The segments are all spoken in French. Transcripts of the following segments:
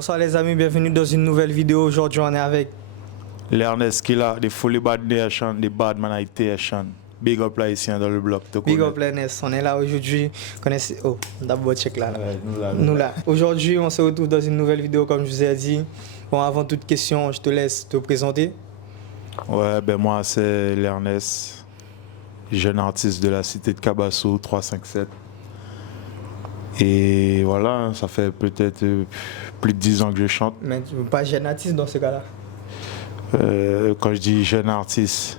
Bonsoir les amis, bienvenue dans une nouvelle vidéo. Aujourd'hui on est avec L'Ernest qui là, des Fully Bad Nation, des Badman Nation. Big up là ici dans le bloc. Big Up Ernest. On est là aujourd'hui. Connaissez... Oh, d'abord check là. Ouais, Nous là. Aujourd'hui on se retrouve dans une nouvelle vidéo comme je vous ai dit. Bon, avant toute question, je te laisse te présenter. Ouais, ben moi c'est l'Ernest, jeune artiste de la cité de Cabasso, 357. Et voilà, ça fait peut-être plus de 10 ans que je chante. Mais tu veux pas jeune artiste dans ce cas-là. Quand je dis jeune artiste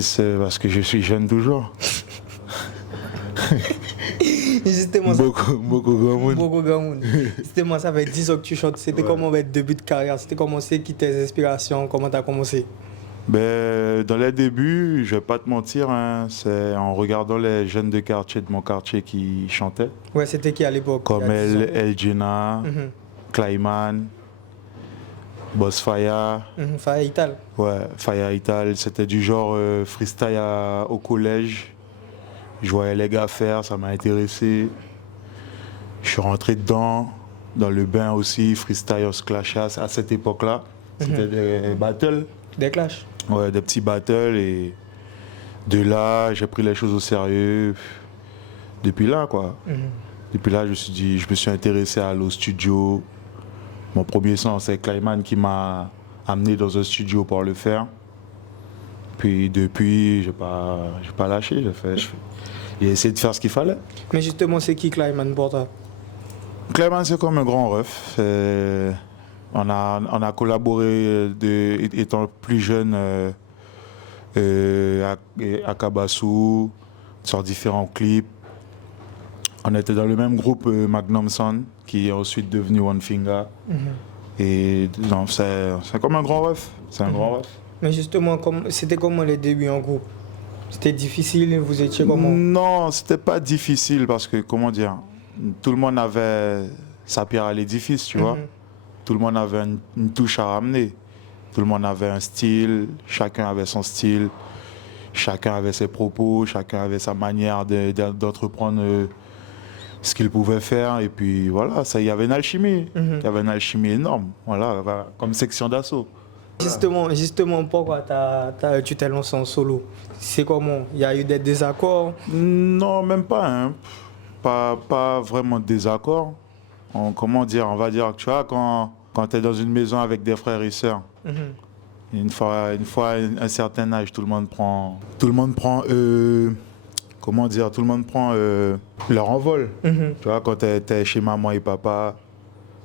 c'est parce que je suis jeune toujours. Justement, Beaucoup grand monde. beaucoup grand monde. Justement, ça fait 10 ans que tu chantes. C'était comment votre début de carrière? C'était comment c'est qui tes inspirations? Comment tu as commencé? Ben, dans les débuts, je vais pas te mentir, hein, c'est en regardant les jeunes de quartier de mon quartier qui chantaient, Ouais, c'était qui à l'époque? comme Il y a 10 ans. El Gina, Mhm. Clayman, Boss Faya, Faya Ital. ouais, Faya Ital. C'était du genre freestyle au collège. Je voyais les gars faire, ça m'a intéressé. Je suis rentré dedans, dans le bain aussi, freestyle au clash à cette époque-là. C'était des battles. Des clashs. Ouais, des petits battles et de là, j'ai pris les choses au sérieux. Depuis là, quoi. Depuis là, je me suis intéressé à l'au studio. Mon premier son, c'est Clayman qui m'a amené dans un studio pour le faire. Puis depuis, j'ai pas lâché. J'ai essayé de faire ce qu'il fallait. Mais justement, c'est qui Clyman pour toi? Clayman, c'est comme un grand ref. On a collaboré étant plus jeune à Cabassou, sur différents clips. On était dans le même groupe Magnum Son, qui est ensuite devenu One Finger. Et non, c'est comme un grand ref. C'est un grand ref. Mais justement, c'était comment les débuts en groupe? C'était difficile, vous étiez comment? Non, c'était pas difficile parce que, comment dire, tout le monde avait sa pierre à l'édifice, tu vois. Tout le monde avait une touche à ramener. Tout le monde avait un style, chacun avait son style, chacun avait ses propos, chacun avait sa manière d'entreprendre ce qu'il pouvait faire. Et puis voilà, il y avait une alchimie. Il y avait une alchimie énorme, voilà, comme section d'assaut. Justement, pourquoi tu t'es lancé en solo? C'est comment? Il y a eu des désaccords? Non, même pas, hein. Pas vraiment de désaccord. Comment dire, on va dire, tu vois, quand tu es dans une maison avec des frères et sœurs, une fois à un certain âge, tout le monde prend comment dire, tout le monde prend leur envol. Tu vois, quand tu es chez maman et papa,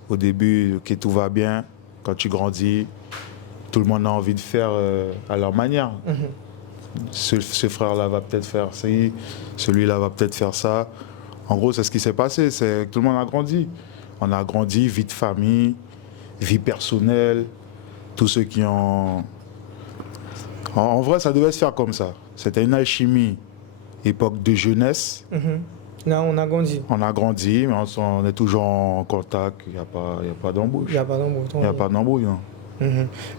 au début, ok, tout va bien. Quand tu grandis, tout le monde a envie de faire à leur manière. Ce frère-là va peut-être faire ça, celui-là va peut-être faire ça. En gros, c'est ce qui s'est passé, c'est que tout le monde a grandi. On a grandi, vie de famille, vie personnelle, tous ceux qui ont... En vrai, ça devait se faire comme ça. C'était une alchimie, époque de jeunesse. Là, on a grandi. On a grandi, mais on est toujours en contact, il n'y a pas d'embrouille. Il n'y a pas d'embrouille. Il n'y a pas d'embrouille, non.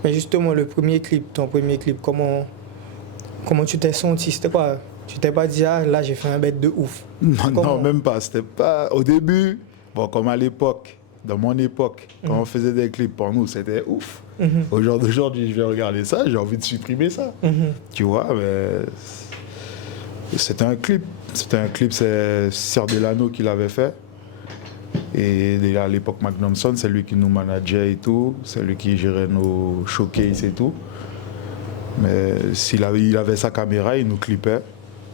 Mais justement, ton premier clip, comment tu t'es senti? C'était quoi? Tu t'es pas dit, ah là, j'ai fait un bête de ouf? Non, même pas. C'était pas... Au début, bon, comme à l'époque, dans mon époque, quand on faisait des clips pour nous, c'était ouf. Aujourd'hui, je vais regarder ça, j'ai envie de supprimer ça. Tu vois, mais c'était un clip. C'est Sir Delano qui l'avait fait. Et à l'époque, Magnum Son, c'est lui qui nous manageait et tout. C'est lui qui gérait nos showcases et tout. Mais il avait sa caméra, il nous clippait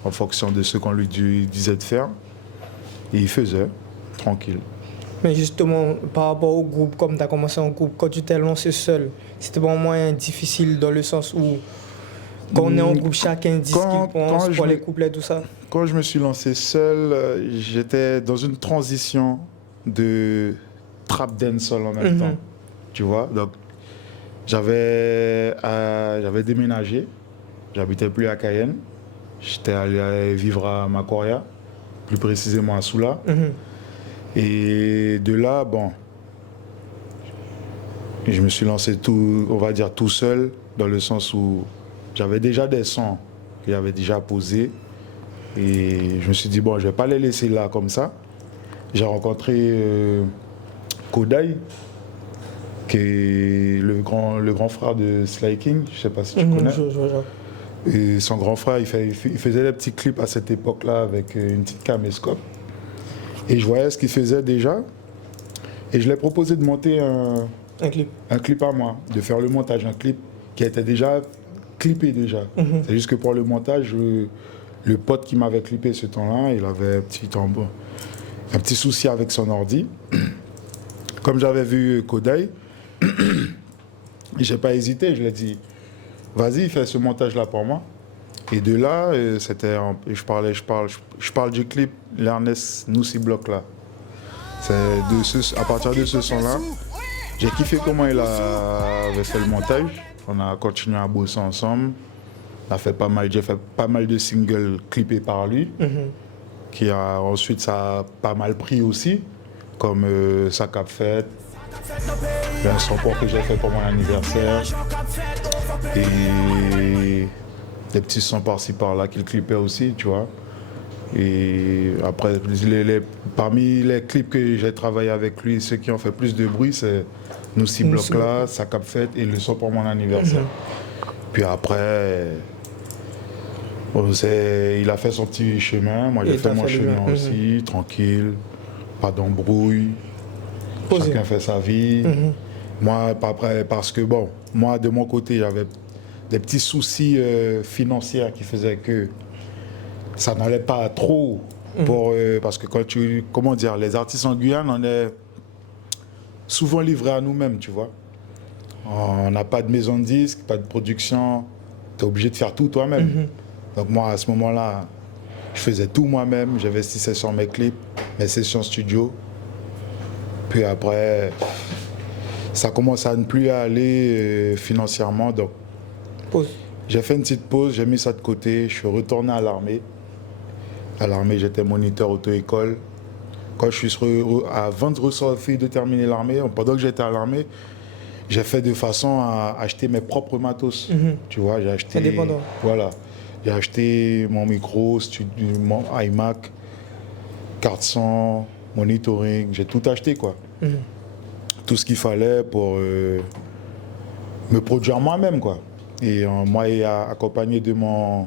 en fonction de ce qu'on lui disait de faire. Et il faisait, tranquille. Mais justement, par rapport au groupe, comme tu as commencé en groupe, quand tu t'es lancé seul, c'était pas un moyen difficile dans le sens où, quand on est en groupe, chacun dit ce qu'il pense pour les couplets, tout ça? Quand je me suis lancé seul, j'étais dans une transition de trap dancehall en même temps. Tu vois, donc j'avais déménagé, j'habitais plus à Cayenne, j'étais allé vivre à Macoria, plus précisément à Soula. Et de là, bon, je me suis lancé on va dire tout seul, dans le sens où j'avais déjà des sons que j'avais déjà posés. Et je me suis dit, bon, je ne vais pas les laisser là comme ça. j'ai rencontré Kodai, qui est le grand frère de Sly King, je ne sais pas si tu connais. Et son grand frère, il faisait des petits clips à cette époque-là avec une petite caméscope. Et je voyais ce qu'il faisait déjà. Et je lui ai proposé de monter un clip à moi, de faire le montage, un clip qui était déjà clippé déjà. C'est juste que pour le montage, le pote qui m'avait clippé ce temps-là, il avait un petit souci avec son ordi. Comme j'avais vu Kodai, j'ai pas hésité, je lui ai dit vas-y, fais ce montage-là pour moi. Et de là, je parle du clip l'Ernest Noussi Block là. C'est à partir de ce son-là, j'ai kiffé comment il avait fait le montage. On a continué à bosser ensemble. J'ai fait pas mal de singles clippés par lui. Ensuite, ça a pas mal pris aussi, comme Ça Cap Fête, un son que j'ai fait pour mon anniversaire. Et des petits sons par-ci par-là qu'il clippait aussi, tu vois. Et après, parmi les clips que j'ai travaillé avec lui, ceux qui ont fait plus de bruit, c'est Noussi Block là, Ça Cap Fête et le son pour mon anniversaire. Puis après, il a fait son petit chemin, moi j'ai fait mon chemin aussi, tranquille, pas d'embrouille, chacun fait sa vie. Moi, après, parce que bon, moi de mon côté, j'avais des petits soucis financiers qui faisaient que ça n'allait pas trop parce que comment dire, les artistes en Guyane, on est souvent livrés à nous-mêmes, tu vois. On n'a pas de maison de disques, pas de production, tu es obligé de faire tout toi-même. Donc moi, à ce moment-là, je faisais tout moi-même, j'investissais sur mes clips, mes sessions studio. Puis après, ça commence à ne plus aller financièrement, donc j'ai fait une petite pause, j'ai mis ça de côté, je suis retourné à l'armée. À l'armée, j'étais moniteur auto-école. Quand je suis avant de terminer l'armée, pendant que j'étais à l'armée, j'ai fait de façon à acheter mes propres matos. Tu vois, j'ai acheté. Indépendant. Voilà. J'ai acheté mon micro, mon iMac, carte son, monitoring, j'ai tout acheté quoi. Tout ce qu'il fallait pour me produire moi-même quoi. Et moi, accompagné de mon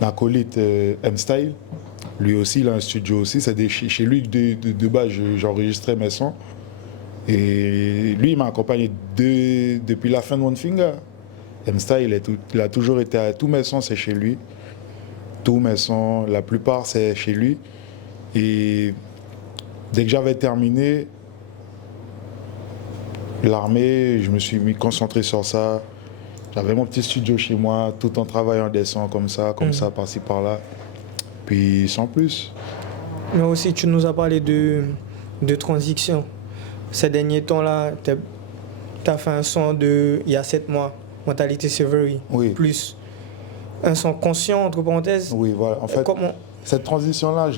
acolyte M-Style, lui aussi, il a un studio aussi. C'est chez lui de base, j'enregistrais mes sons. Et lui, il m'a accompagné depuis la fin de One Finger. M-Style, il a toujours été à tous mes sons, c'est chez lui. Tous mes sons, la plupart, c'est chez lui. Et dès que j'avais terminé l'armée, je me suis concentré sur ça. J'avais mon petit studio chez moi, tout en travaillant des sons comme ça, par-ci, par-là. Puis sans plus. Mais aussi, tu nous as parlé de transition. Ces derniers temps-là, tu as fait un son il y a 7 mois, Mentalité Silvery. Oui. Plus un son conscient, entre parenthèses. Oui, voilà. En fait, cette transition-là,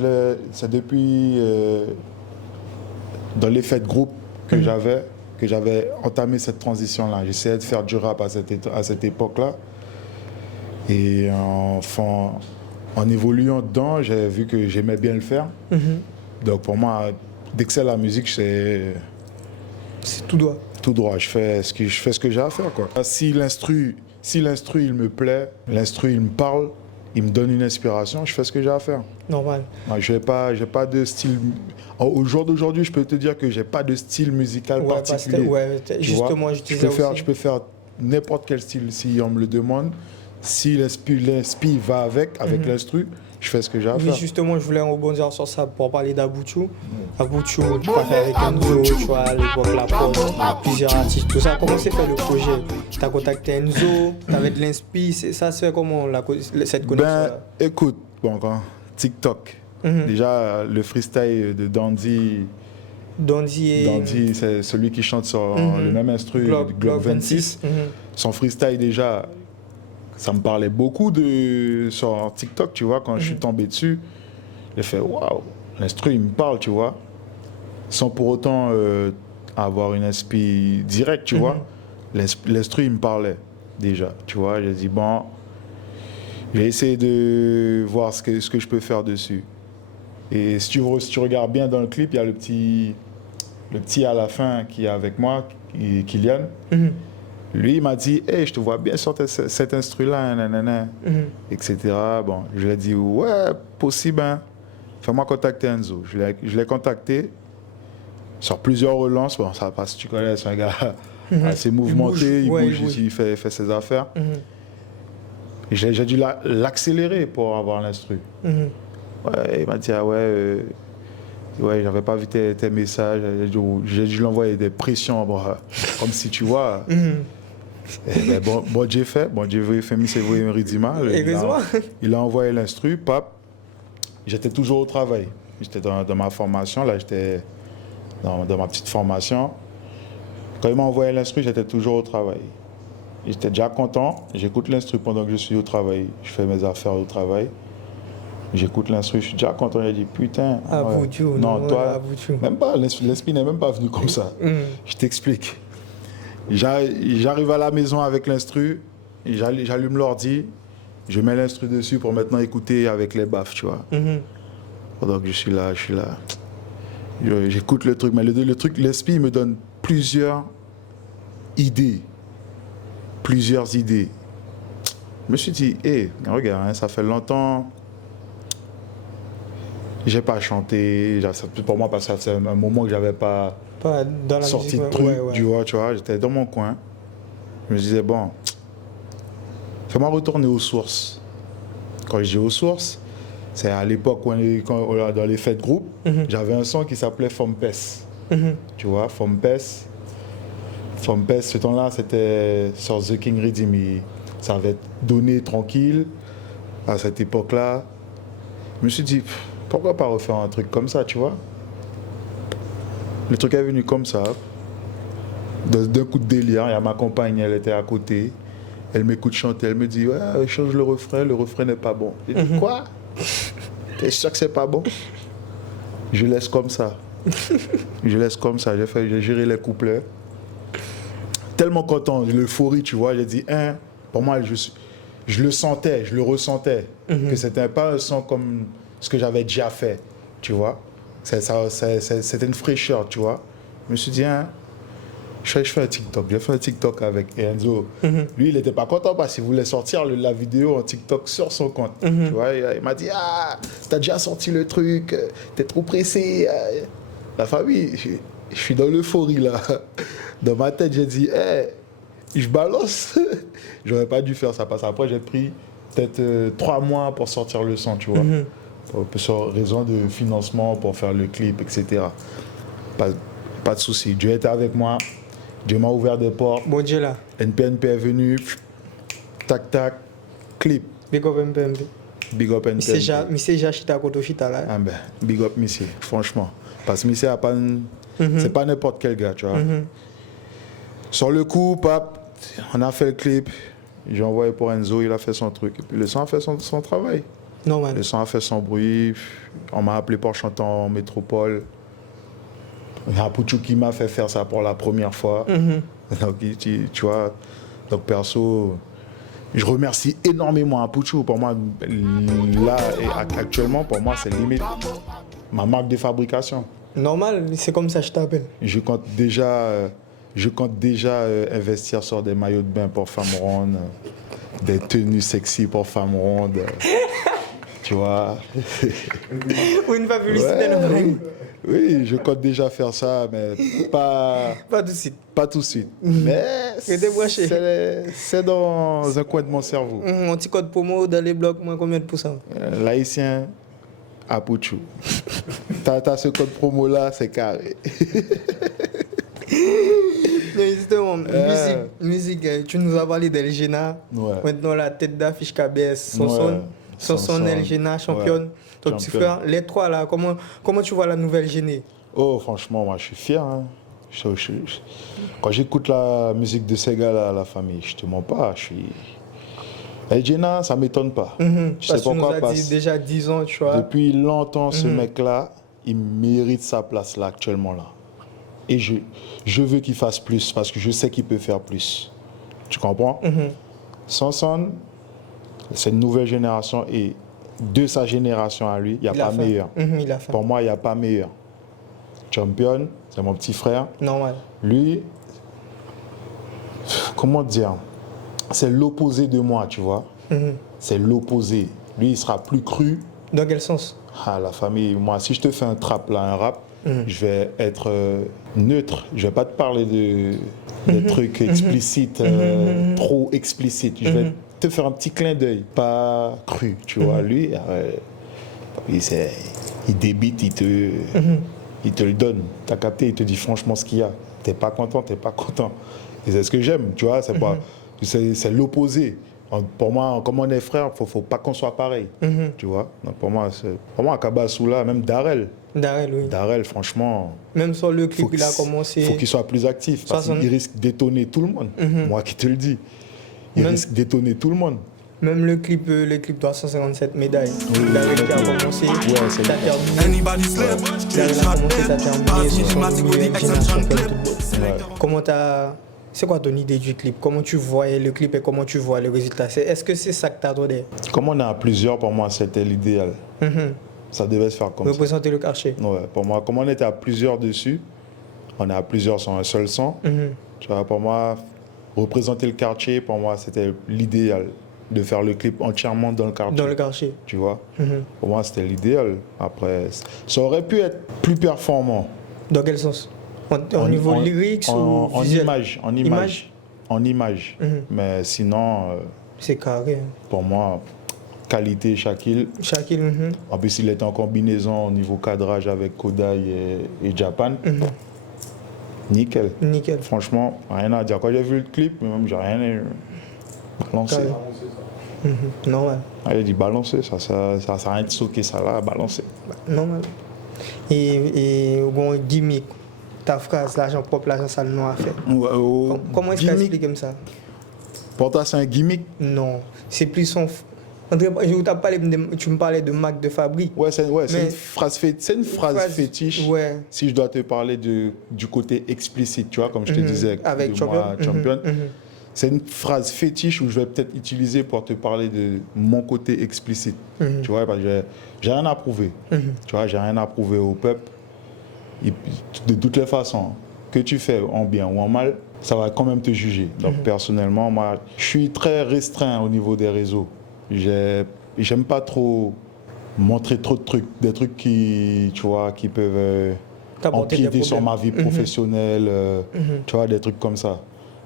c'est depuis dans l'effet de groupe que j'avais entamé cette transition-là. J'essayais de faire du rap à cette époque-là. Et en évoluant dedans, j'ai vu que j'aimais bien le faire. Donc pour moi, dès que c'est la musique, c'est tout droit. Tout droit, je fais ce que j'ai à faire quoi. Si l'instru il me plaît, l'instru il me parle, il me donne une inspiration, je fais ce que j'ai à faire. Normal. J'ai pas de style. Au jour d'aujourd'hui, je peux te dire que j'ai pas de style musical particulier. Justement, je peux faire n'importe quel style si on me le demande. Si l'inspi va avec l'instru, je fais ce que j'ai à faire. Oui, justement, je voulais rebondir sur ça pour parler d'Abouchou. Abouchou, tu as fait avec Enzo, tu vois, à l'époque, la prod, plusieurs artistes, tout ça. Comment s'est fait le projet? Tu as contacté Enzo, tu avais de l'inspi, ça se fait comment cette connexion-là? Écoute, TikTok. Déjà, le freestyle de Dandy, c'est celui qui chante sur le même instru, Glock 26. Son freestyle, déjà, ça me parlait beaucoup sur TikTok, tu vois, quand je suis tombé dessus. J'ai fait, waouh, l'instru, il me parle, tu vois. Sans pour autant avoir une inspi directe, tu vois. L'instru, il me parlait déjà, tu vois. J'ai dit, bon, j'ai essayé de voir ce que je peux faire dessus. Et si tu regardes bien dans le clip, il y a le petit à la fin qui est avec moi, Kylian. Lui, il m'a dit, hey, je te vois bien sur cet instru-là, nanana, etc. Bon, je lui ai dit, ouais, possible, hein. Fais-moi contacter Enzo. Je l'ai contacté sur plusieurs relances. Bon, ça passe, tu connais, c'est un gars assez mouvementé, il bouge, il fait ses affaires. J'ai dû l'accélérer pour avoir l'instru. Ouais, il m'a dit, ah ouais, j'avais pas vu tes messages. J'ai dû l'envoyer des pressions, bon, comme si tu vois. Ben, bon Dieu fait un ridima. Il a envoyé l'instru, pape. J'étais toujours au travail. J'étais dans ma formation, là, j'étais dans ma petite formation. Quand il m'a envoyé l'instru, j'étais toujours au travail. J'étais déjà content. J'écoute l'instru pendant que je suis au travail. Je fais mes affaires au travail. J'écoute l'instru, je suis déjà content. J'ai dit, putain. Non, toi, même pas, l'esprit n'est même pas venu comme ça. Je t'explique. J'arrive à la maison avec l'instru, j'allume l'ordi, je mets l'instru dessus pour maintenant écouter avec les baffes, tu vois. Pendant que je suis là, j'écoute le truc, mais le truc, l'esprit me donne plusieurs idées. Je me suis dit, hé, regarde, hein, ça fait longtemps, j'ai pas chanté, pour moi, parce que c'est un moment que j'avais pas dans la sorti musique, de trucs, tu vois, j'étais dans mon coin. Je me disais, bon, fais-moi retourner aux sources. Quand je dis aux sources, c'est à l'époque dans les fêtes groupe, j'avais un son qui s'appelait Fompes. Tu vois, Fompes, ce temps-là, c'était sur The King Redeem. Ça avait donné tranquille à cette époque-là. Je me suis dit, pourquoi pas refaire un truc comme ça, tu vois? Le truc est venu comme ça, d'un coup de délire. Il y a ma compagne, elle était à côté. Elle m'écoute chanter, elle me dit, ouais, change le refrain n'est pas bon. J'ai dit, quoi? T'es sûr que c'est pas bon? Je laisse comme ça. J'ai géré les couplets. Tellement content, l'euphorie, tu vois. J'ai dit, pour moi, je le sentais, je le ressentais. Que c'était pas un son comme ce que j'avais déjà fait, tu vois. C'était une fraîcheur, tu vois. Je me suis dit, je fais un TikTok. J'ai fait un TikTok avec Enzo. Lui, il n'était pas content parce qu'il voulait sortir la vidéo en TikTok sur son compte. Tu vois, il m'a dit, t'as déjà sorti le truc, t'es trop pressé. La famille, je suis dans l'euphorie là. Dans ma tête, j'ai dit, je balance. J'aurais pas dû faire ça parce qu'après, j'ai pris peut-être 3 mois pour sortir le son, tu vois. Pour raison de financement, pour faire le clip, etc. Pas de souci. Dieu était avec moi. Dieu m'a ouvert des portes. Bon Dieu là. NPNP est venu. Tac, tac. Clip. Big up NPNP. Big up NPNP. Monsieur Jachita Kotochita là. Ah ben, big up monsieur, franchement. Parce que monsieur a pas c'est pas n'importe quel gars, tu vois. Sur le coup, pape, on a fait le clip. J'ai envoyé pour Enzo, il a fait son truc. Et puis le son a fait son travail. Normal. Le son a fait son bruit. On m'a appelé pour chanter en métropole. Il y a Pouchou qui m'a fait faire ça pour la première fois. Donc, tu vois, donc perso, je remercie énormément à Pouchou. Pour moi, là, et actuellement, pour moi, c'est limite ma marque de fabrication. Normal, c'est comme ça que je t'appelle. Je compte déjà investir sur des maillots de bain pour femmes rondes, des tenues sexy pour femmes rondes. Tu vois. Ou une publicité ouais, oui, je compte déjà faire ça, mais pas tout de suite. Pas tout de suite. Mais c'est dans un coin de mon cerveau. Un petit code promo dans les blocs, moins combien de pourcents? L'haïtien à Pouchou. T'as ce code promo là, c'est carré. Justement, musique, tu nous as parlé d'Elgena. Ouais. Maintenant, la tête d'affiche KBS, Sanson, Elgena, championne. Ouais. Ton petit frère, les trois là, comment tu vois la nouvelle géné? Oh, franchement, moi je suis fier. Hein. Quand j'écoute la musique de ces gars-là, la famille, je te mens pas, je suis. Elgena, ça m'étonne pas. Je sais pourquoi. Parce que dit déjà 10 ans, tu vois. Depuis longtemps, ce mec-là, il mérite sa place là, actuellement là. Et je veux qu'il fasse plus parce que je sais qu'il peut faire plus. Tu comprends? Sanson, c'est une nouvelle génération et de sa génération à lui, il n'y a pas meilleur. Il a fait. Pour moi, il n'y a pas meilleur. Champion, c'est mon petit frère. Normal. Lui, comment dire, c'est l'opposé de moi, tu vois. C'est l'opposé. Lui, il sera plus cru. Dans quel sens? Ah, la famille, moi, si je te fais un trap, là, un rap, je vais être neutre. Je ne vais pas te parler de trucs explicites, trop explicites. Je vais te faire un petit clin d'œil, pas cru, tu vois. Lui, il débite, il te le donne. Tu as capté, il te dit franchement ce qu'il y a. Tu n'es pas content, tu n'es pas content. Et c'est ce que j'aime, tu vois. C'est l'opposé. Pour moi, comme on est frères, il ne faut pas qu'on soit pareil, tu vois. Donc pour moi, Akabasoula, même Darel. Darel, oui. Darel, franchement... Même sur le clip, il a commencé... Il faut qu'il soit plus actif, parce qu'il risque d'étonner tout le monde. Moi qui te le dis. Il risque d'étonner tout le monde. Même le clip 357 médailles. Darel qui a commencé, t'as terminé. Darel a commencé, t'as terminé. Ce sont des millions de Comment t'as... C'est quoi ton idée du clip? Comment tu voyais le clip et comment tu vois le résultat? Est-ce que c'est ça que tu attendais? Comme on est à plusieurs, pour moi, c'était l'idéal. Ça devait se faire comme ça. Représenter le quartier. Ouais, pour moi, comme on était à plusieurs dessus, on est à plusieurs sur un seul son. Tu vois, pour moi, représenter le quartier, pour moi, c'était l'idéal. De faire le clip entièrement dans le quartier. Dans le quartier. Tu vois? Pour moi, c'était l'idéal. Après, ça aurait pu être plus performant. Dans quel sens? Au niveau lyrics ou visuel? En image. Mais sinon, c'est carré. Pour moi, qualité Shakil. En plus, il est en combinaison au niveau cadrage avec Kodai et Japan. Nickel. Franchement, rien à dire. Quand j'ai vu le clip, même j'ai rien balancé. Normal. Il a dit balancer, ça sert à rien de soquer ça là, balancer. Normal. Et bon, gimmick. Ta phrase, l'argent propre, l'argent sale, non à faire. Comment est-ce que tu expliques comme ça? Pour toi, c'est un gimmick? Non, c'est plus son... Tu me parlais de marque de fabrique. Ouais, c'est une phrase fétiche. Ouais. Si je dois te parler du côté explicite, tu vois, comme je te disais, avec Champion. C'est une phrase fétiche où je vais peut-être utiliser pour te parler de mon côté explicite. Tu vois, parce que j'ai rien à prouver. Tu vois, j'ai rien à prouver au peuple. Et de toutes les façons, que tu fais en bien ou en mal, ça va quand même te juger. Donc personnellement, moi, je suis très restreint au niveau des réseaux. J'aime pas trop montrer trop de trucs, des trucs qui, tu vois, qui peuvent empiéter sur ma vie professionnelle, tu vois, des trucs comme ça.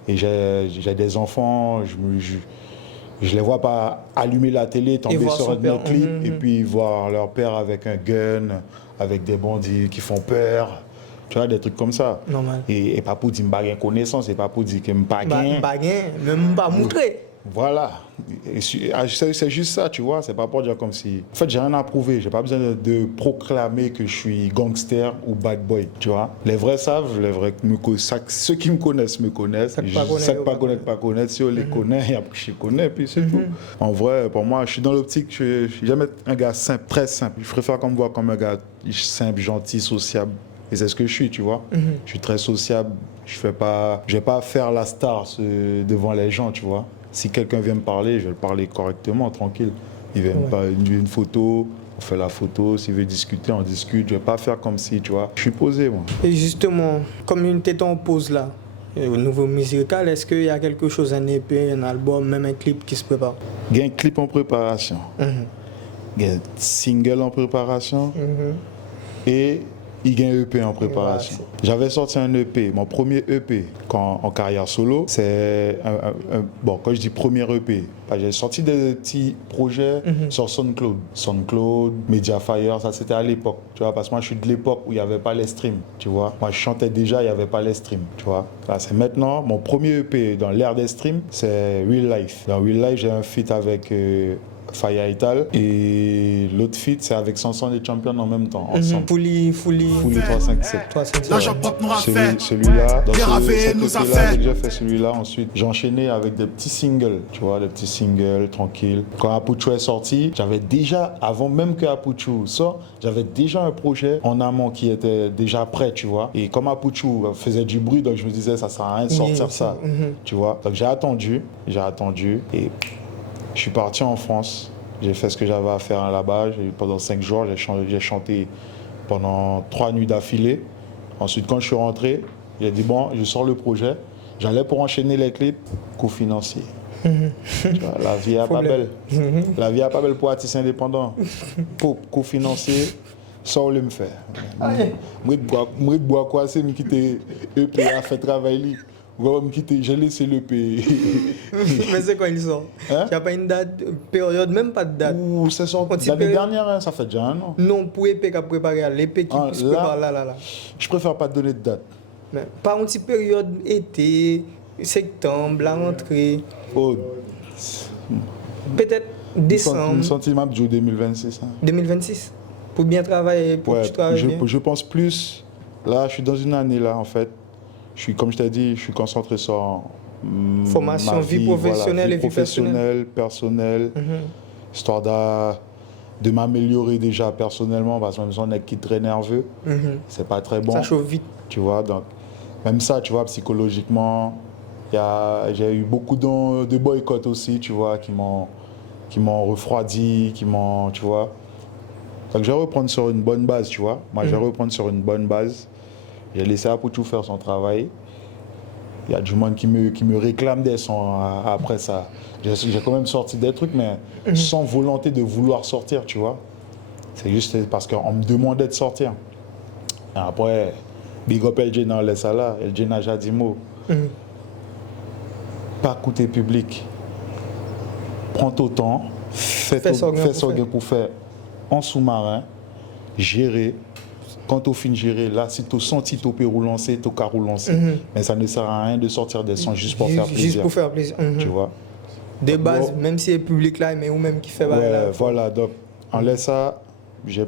Et j'ai des enfants, je les vois pas allumer la télé, tomber sur un de mes clips et puis voir leur père avec un gun, avec des bandits qui font peur. Tu vois, des trucs comme ça. Normal. Et pas pour dire que je n'ai pas connaissance, et pas pour dire que je n'ai pas gain. Même pas montrer. Voilà. C'est juste ça, tu vois. C'est pas pour dire comme si... En fait, j'ai rien à prouver. J'ai pas besoin de proclamer que je suis gangster ou bad boy, tu vois. Les vrais savent, ceux qui me connaissent me connaissent. Ceux qui pas connaissent, si on les connaît, je connais, puis c'est tout. En vrai, pour moi, je suis dans l'optique, je suis jamais un gars simple, très simple. Je préfère qu'on me voit comme un gars simple, gentil, sociable. Et c'est ce que je suis, tu vois. Je suis très sociable. Je vais pas faire la star devant les gens, tu vois. Si quelqu'un vient me parler, je vais le parler correctement, tranquille. Il vient me parler d'une photo, on fait la photo. S'il veut discuter, on discute. Je vais pas faire comme si, tu vois. Je suis posé, moi. Et justement, comme une tête en pause là, au niveau musical, est-ce qu'il y a quelque chose, un EP, un album, même un clip qui se prépare? Il y a un clip en préparation. Il y a un single en préparation. Et il y a un EP en préparation. J'avais sorti un EP, mon premier EP en carrière solo. C'est bon, quand je dis premier EP, j'ai sorti des petits projets sur SoundCloud. SoundCloud, Mediafire, ça c'était à l'époque. Tu vois, parce que moi je suis de l'époque où il n'y avait pas les streams. Tu vois, moi je chantais déjà, il n'y avait pas les streams. Tu vois, là c'est maintenant mon premier EP dans l'ère des streams, c'est Real Life. Dans Real Life, j'ai un feat avec Faya Ital et l'autre feat c'est avec Sanson et Champion en même temps ensemble. Fully 357. Celui-là, dans cet EP-là, dès que j'ai fait celui-là, ensuite j'ai enchaîné avec des petits singles, tu vois, des petits singles tranquilles. Quand Apuchu est sorti, j'avais déjà, avant même que Apuchu sorte, j'avais déjà un projet en amont qui était déjà prêt, tu vois. Et comme Apuchu faisait du bruit, donc je me disais ça sert à rien de sortir ça, tu vois. Donc j'ai attendu et je suis parti en France J'ai fait ce que j'avais à faire là-bas. Pendant 5 jours, j'ai chanté pendant 3 nuits d'affilée. Ensuite, quand je suis rentré, j'ai dit bon, je sors le projet. J'allais pour enchaîner les clips, coût financier. Tu vois, la vie n'est pas belle. La vie n'est pas belle pour artistes indépendants. Pour coût financier, ça on le me fait. Moi, je bois quoi, c'est me quitter EP à faire travailler. J'ai laissé l'EP. Mais c'est quand il sort? Il n'y a pas une date, période, même pas de date. Ouh, c'est sorti l'année dernière, hein, ça fait déjà un an. Non, pour EP qui a préparé, l'EP qui se prépare là. Je préfère pas te donner de date. Mais par une petite période, été, septembre, la rentrée. Oh. Peut-être décembre. Sentiment de 2026. Hein. 2026. Pour bien travailler, pour que tu travailles bien. Je pense plus. Là, je suis dans une année là, en fait. Comme je t'ai dit, je suis concentré sur formation, ma vie professionnelle, voilà, et vie personnelle. Histoire de m'améliorer déjà personnellement, parce que même si on est qui très nerveux, c'est pas très bon. Ça chauffe vite. Tu vois, donc, même ça, tu vois, psychologiquement, j'ai eu beaucoup de boycotts aussi, tu vois, qui m'ont refroidi, tu vois. Donc, je vais reprendre sur une bonne base, tu vois. Moi, je vais reprendre sur une bonne base. J'ai laissé Apoutou faire son travail. Il y a du monde qui me réclame des sons après ça. J'ai quand même sorti des trucs, mais sans volonté de vouloir sortir, tu vois. C'est juste parce qu'on me demandait de sortir. Et après, Big Up El Djena, laisse ça là. El Djena Jadimo. Pas coûter public. Prends ton temps. Fais ce que pour faire en sous-marin. Gérer. Quand tu finis de gérer, là, si tu sens que tu peux relancer, tu peux relancer. Mais ça ne sert à rien de sortir des sons juste pour faire plaisir. Juste pour faire plaisir. Tu vois? De base, même si le public là, mais ou même qui fait là. Voilà, donc, en laisse ça, j'ai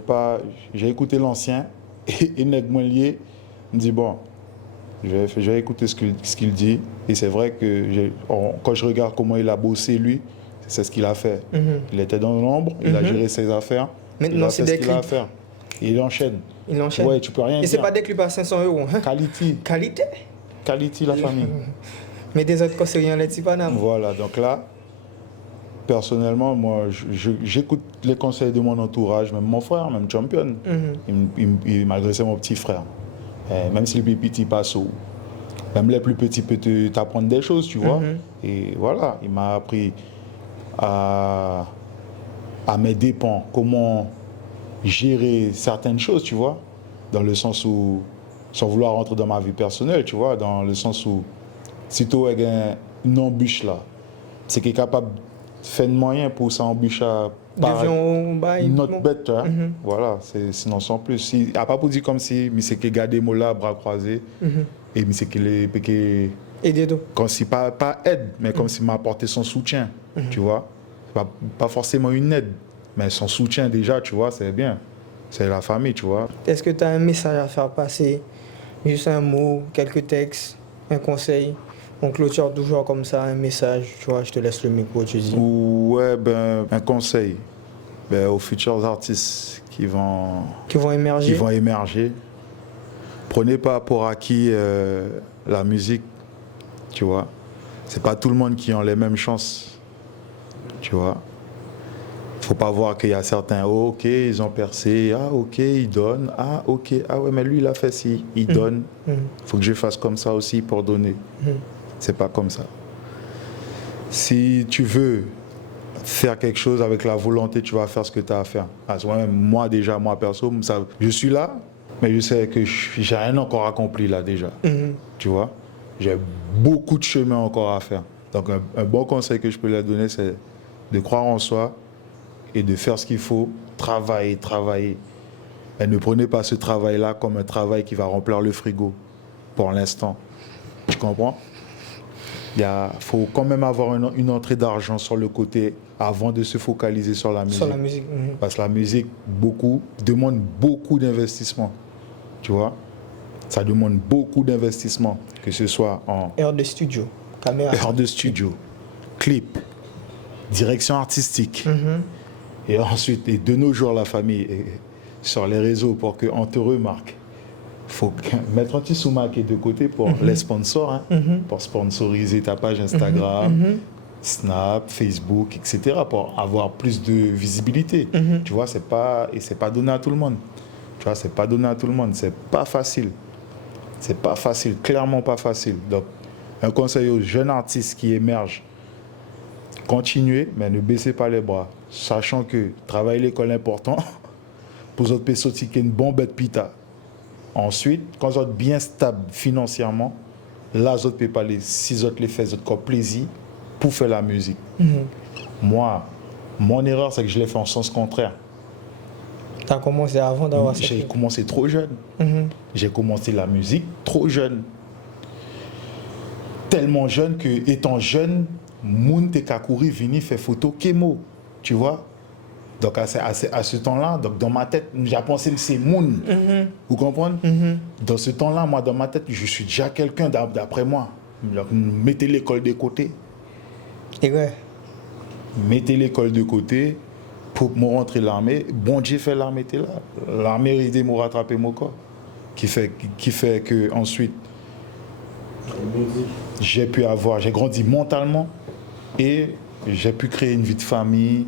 écouté l'ancien et Neg Lié me dit bon, je vais écouter ce qu'il dit. Et c'est vrai que quand je regarde comment il a bossé lui, c'est ce qu'il a fait. Il était dans l'ombre, il a géré ses affaires. Maintenant, c'est des clips. Il enchaîne. Ouais, tu peux rien dire. Et c'est pas des clips à 500 €. Hein? Qualité, la famille. Mais des autres c'est rien, les Tipanam. Voilà, donc là, personnellement, moi, j'écoute les conseils de mon entourage, même mon frère, même Champion. Malgré c'est mon petit frère. Même si le plus petit passe au. Même les plus petits peuvent t'apprendre des choses, tu vois. Et voilà, il m'a appris à mes dépens comment gérer certaines choses, tu vois, dans le sens où, sans vouloir rentrer dans ma vie personnelle, tu vois, dans le sens où, si tu as une embûche là, c'est qu'il est capable de faire de moyens pour s'embûcher par une autre bête, hein? Voilà, sinon sans plus. Il n'a pas pour dire comme si, mais c'est qu'il garde mots là, bras croisés, et mais c'est qu'il est... Comme si, pas aide, mais comme s'il m'a apporté son soutien, tu vois. Pas forcément une aide, mais son soutien déjà, tu vois, c'est bien. C'est la famille, tu vois. Est-ce que tu as un message à faire passer? Juste un mot, quelques textes, un conseil? On clôture toujours comme ça, un message, tu vois, je te laisse le micro, tu dis. Ouais, un conseil aux futurs artistes qui vont émerger. Prenez pas pour acquis la musique, tu vois. C'est pas tout le monde qui a les mêmes chances, tu vois. Faut pas voir qu'il y a certains, oh, ok, ils ont percé, ah ok, ils donnent, ah ok, ah ouais, mais lui il a fait ci, il donne. Faut que je fasse comme ça aussi pour donner. C'est pas comme ça. Si tu veux faire quelque chose avec la volonté, tu vas faire ce que tu as à faire. Moi déjà, moi perso, je suis là, mais je sais que j'ai rien encore accompli là déjà. Tu vois, j'ai beaucoup de chemin encore à faire. Donc un bon conseil que je peux leur donner, c'est de croire en soi et de faire ce qu'il faut, travailler. Et ne prenez pas ce travail-là comme un travail qui va remplir le frigo pour l'instant. Tu comprends? Il faut quand même avoir une entrée d'argent sur le côté avant de se focaliser sur la musique. Parce que la musique demande beaucoup d'investissement. Tu vois? Ça demande beaucoup d'investissement, que ce soit en heure de studio, caméra. Heure de studio, clip, direction artistique. Et ensuite, et de nos jours, la famille, sur les réseaux, pour qu'on te remarque, il faut mettre un petit sous-marqué de côté pour les sponsors, pour sponsoriser ta page Instagram, Snap, Facebook, etc. pour avoir plus de visibilité. Tu vois, c'est pas donné à tout le monde. Tu vois, c'est pas donné à tout le monde. C'est pas facile. C'est pas facile, clairement pas facile. Donc, un conseil aux jeunes artistes qui émergent, continuez, mais ne baissez pas les bras. Sachant que travailler l'école est important. Pour vous autres, sortir une bonne bête pita. Ensuite, quand vous êtes bien stable financièrement, là, vous pouvez parler, si vous les faites, vous avez plaisir pour faire la musique. Moi, mon erreur, c'est que je l'ai fait en sens contraire. Tu as commencé avant d'avoir ça? J'ai commencé trop jeune. J'ai commencé la musique trop jeune. Tellement jeune que, étant jeune, moun te ka kouri vini faire photo kémo. Tu vois? Donc à ce temps-là, donc dans ma tête, j'ai pensé que c'est moun. Vous comprenez? Dans ce temps-là, moi, dans ma tête, je suis déjà quelqu'un d'après moi. Donc, mettez l'école de côté. Et ouais. Mettez l'école de côté pour me rentrer l'armée. Bon Dieu fait l'armée, t'es là. L'armée a aidé à me rattraper mon corps. Qui fait que ensuite, j'ai grandi mentalement et j'ai pu créer une vie de famille,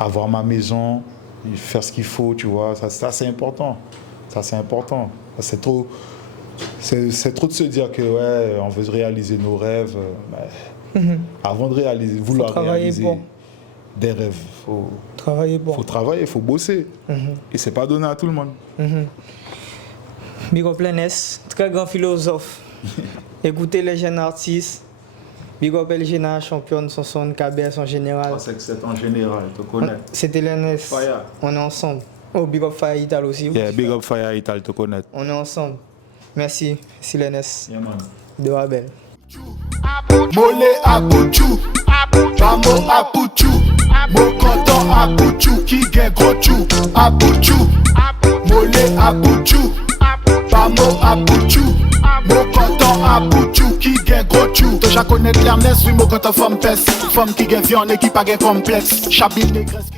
avoir ma maison, faire ce qu'il faut, tu vois. Ça c'est important. Ça c'est important. C'est trop de se dire que ouais, on veut réaliser nos rêves. Avant de vouloir réaliser des rêves, faut travailler, il faut bosser. Et c'est pas donné à tout le monde. Big up Lennes, très grand philosophe. Écoutez les jeunes artistes. Big up LGNA, championne, son KBS en général. C'est en général, tu connais. C'était Lennes. On est ensemble. Oh, big up Fire Ital aussi. Yeah, big up Fire Ital, tu connais. On est ensemble. Merci, Lennes. Yeah, man. De Rabel. Molé à Bouchou, Pamo à Bouchou, Mokonton à Bouchou, qui gagne gros chou à Bouchou. Molé à Bouchou, Pamo à Bouchou, Mokonton à Bouchou, qui gagne gros chou. Toi, je connais l'Ernest, oui, Mokonton femme peste, femme qui gagne viande et qui pas gagne complexe. Chabine des graisses.